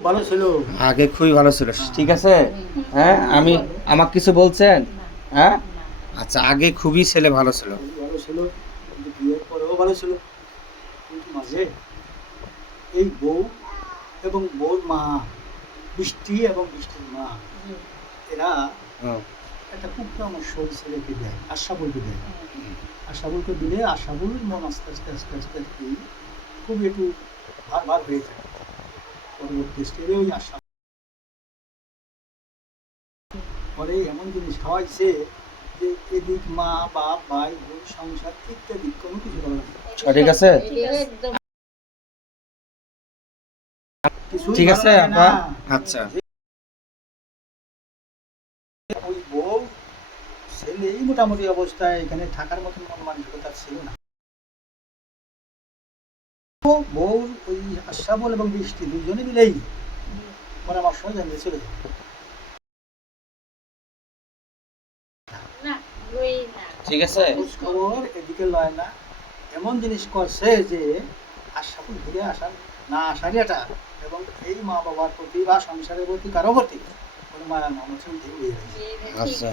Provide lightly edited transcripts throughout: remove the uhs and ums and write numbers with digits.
ভালো ছিল। আগে খুবই ভালো ছিল, ঠিক আছে। হ্যাঁ, আমাকে কিছু বলছেন? হ্যাঁ, আচ্ছা, আগে খুবই ছেলে ভালো ছিল। ভালো ছিল, কিন্তু বিয়ের পরেও ভালো ছিল। কিন্তু মাঝে এই বউ এবং বউর মা, বৃষ্টি এবং বৃষ্টির মা, এরা হুম, একটা খুব পরামর্শ ওই ছেলেকে দেয়, আশাবুলকে দেয়। আশাবুলকে দিলে আশাবুল মন আস্তে আস্তে আস্তে আস্তে কি খুব একটু ভার ভার হয়ে যায়। পরবর্তী স্টেজে ওই আশা পরে এমন জিনিস খাওয়াইছে যে এদিক মা বাপ ভাই বোন সংসার ইত্যাদি কোনো কিছু করা লাগে না। ঠিক আছে, কিছুই ঠিক ভালো আছে লাগে আপা। না। আচ্ছা, ওই বউ ছেলেই মোটামুটি অবস্থায় এখানে থাকার মতন মন মানসিকতা ছিল না। বউর ওই আশরাফুল এবং বৃষ্টি দুজনে মিলেই পরামর্শ জানিয়ে চলে যায়। ঠিক আছে। খোঁজ খবর এদিকে লয় না, এমন জিনিস করছে যে আশরাফুল ঘুরে আসার না আসারই এটা, এবং এই মা বাবার প্রতি বা সংসারের প্রতি কারো প্রতি কোনো মায়া মমতা উড়িয়ে গেছে। আচ্ছা,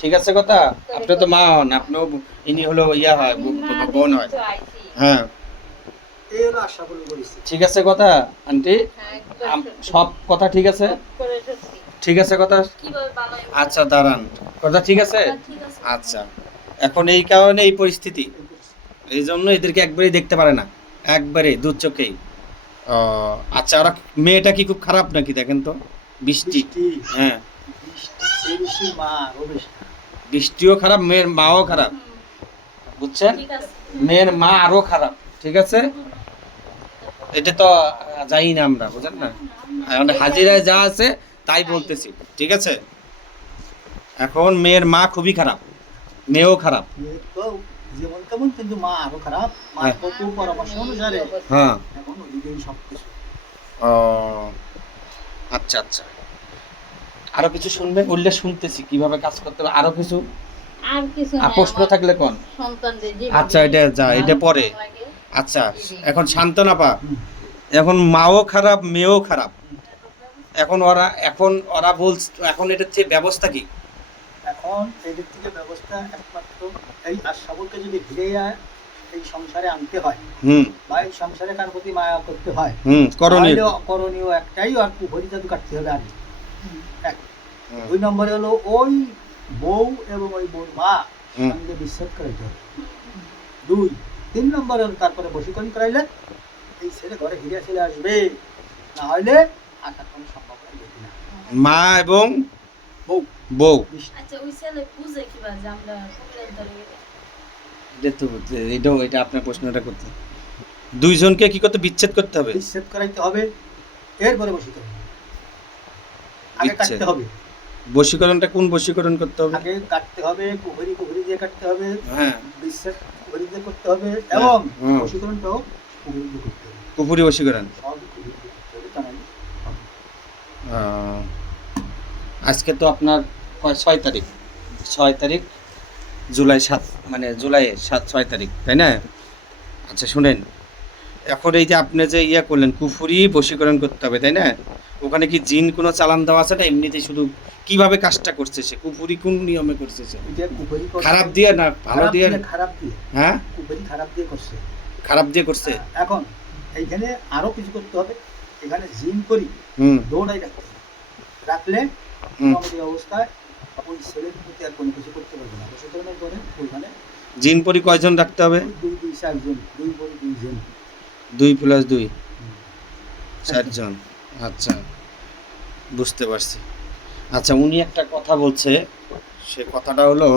ঠিক আছে কথা। আপনি তো মা হন, আপনিও ইনি হলো ইয়া হয়, বোন হয়। হ্যাঁ, এই হলো আশরাফুলের পরিস্থিতি। ঠিক আছে কথা আন্টি, সব কথা ঠিক আছে, ঠিক আছে কথা। আচ্ছা দাঁড়ান, কথা ঠিক আছে। আচ্ছা, এখন এই কারণে এই পরিস্থিতি, এই জন্য এদেরকে একবারেই দেখতে পারে না, একবারে দু চোখেই। ও আচ্ছা, ওরা মেয়েটা কি খুব খারাপ নাকি দেখেন তো? বৃষ্টি, বৃষ্টি, হ্যাঁ, বৃষ্টি, সেই বৃষ্টির মা আরো বেশি। বৃষ্টিও খারাপ, মেয়ের মাও খারাপ, বুঝছেন? মেয়ের মা আরো খারাপ, ঠিক আছে। এটা তো জানি না আমরা, বুঝেন না, এখন হাজিরায় যা আছে তাই বলতেছি, ঠিক আছে। এখন মেয়ের মা খুবই খারাপ, মেয়েও খারাপ। মেয়ে তো যেমন তেমন, কিন্তু মা আরো খারাপ। মার হ্যাঁ। কত পরামর্শ অনুসারে হ্যাঁ, এখন ওদিকেই সব কিছু। ও আচ্ছা আচ্ছা, আরো কিছু শুনবেন? উল্লেখ শুনতেছি কিভাবে কাজ করতে হবে, আরো কিছু আর কিছু আর নাই, প্রশ্ন আমার থাকলে কোন। সন্তানদের যে আচ্ছা, এটা যা, এটা পরে। আচ্ছা, এখন শান্তনা পা, হুম। এখন মাও খারাপ মেয়েও খারাপ, এখন ওরা বলছে, এখন এটার থেকে ব্যবস্থা কি? এখন এদিক থেকে ব্যবস্থা একমাত্র এই আশরাফুলকে যদি ফিরে এই সংসারে আনতে হয়, হুম বা এই সংসারে কার প্রতি মায়া করতে হয়, করণীয়। তাহলে করণীয় একটাই, আর পুকুরি জাদু কাটতে হবে আগে। এক। হুম, 2 নম্বরে হলো ওই বউ এবং ওই বউর মা হুম। সঙ্গে বিচ্ছেদ করাইতে হবে। 2। 3 নম্বরে হলো তারপরে বশীকরণ করাইলে এই ছেলে ঘরে ফিরে চলে আসবে, না হলে আসার কোনো সম্ভাবনা দেখি না। মা এবং বউ বউ, বৃষ্টি। আচ্ছা, ওই ছেলে বুঝে কিভাবে যে আমরা কুমিরের ধরে গেলে? এটা আপনার প্রশ্নটা করতে, দুইজনকে কি করতে, বিচ্ছেদ করতে হবে। বিচ্ছেদ করাইতে হবে, এরপরে বশীকরণ আগে বিচ্ছেদ, কাটতে হবে। বশীকরণটা কোন বশীকরণ করতে হবে? আগে কাটতে হবে, কুহুরি দিয়ে কাটতে হবে, হ্যাঁ, বিচ্ছেদ কুহুরি দিয়ে করতে হবে, এবং হুম। বশীকরণটাও কুহুরি দিয়ে করতে হবে। কুপুরি বশীকরণ। সব কুহুরি দিয়ে করতে হবে, তা নাহলে হবে না। আহ, আজকে তো আপনার 6 তারিখ, 6 তারিখ জুলাই 7, মানে জুলাইয়ের 6 তারিখ, তাই না? আচ্ছা শুনেন, এখন এই যে আপনি যে ইয়া করলেন, কুফুরি বশীকরণ করতে হবে, তাই না? ওখানে কি জিন কোনো চালান দেওয়া আছে না এমনিতেই শুধু কিভাবে কাজটা করছে সে, কুফুরি কোন নিয়মে করছে সে? এটা কুহুরি করছে। খারাপ দিয়ে না ভালো দিয়ে? খারাপ দিয়ে, হ্যাঁ, কুহুরি খারাপ দিয়ে করছে। খারাপ দিয়ে করছে। এখন এইখানে আরো কিছু করতে হবে। এখানে জিন করি হুম দৌড়াই রাখতে হবে। রাখলে হুম। মোটামুটি অবস্থায় ওই ছেলের প্রতি আর কোনো কিছু করতে পারবে না। বশীকরণের পরে ওইখানে জিন পরি কয়জন রাখতে হবে? 2 4 জন, 2 পরে 2 জন। 2 + 2 হুম। 4 জন। আচ্ছা, বুঝতে পারছি। আচ্ছা, উনি একটা কথা বলছে, সে কথাটা হলো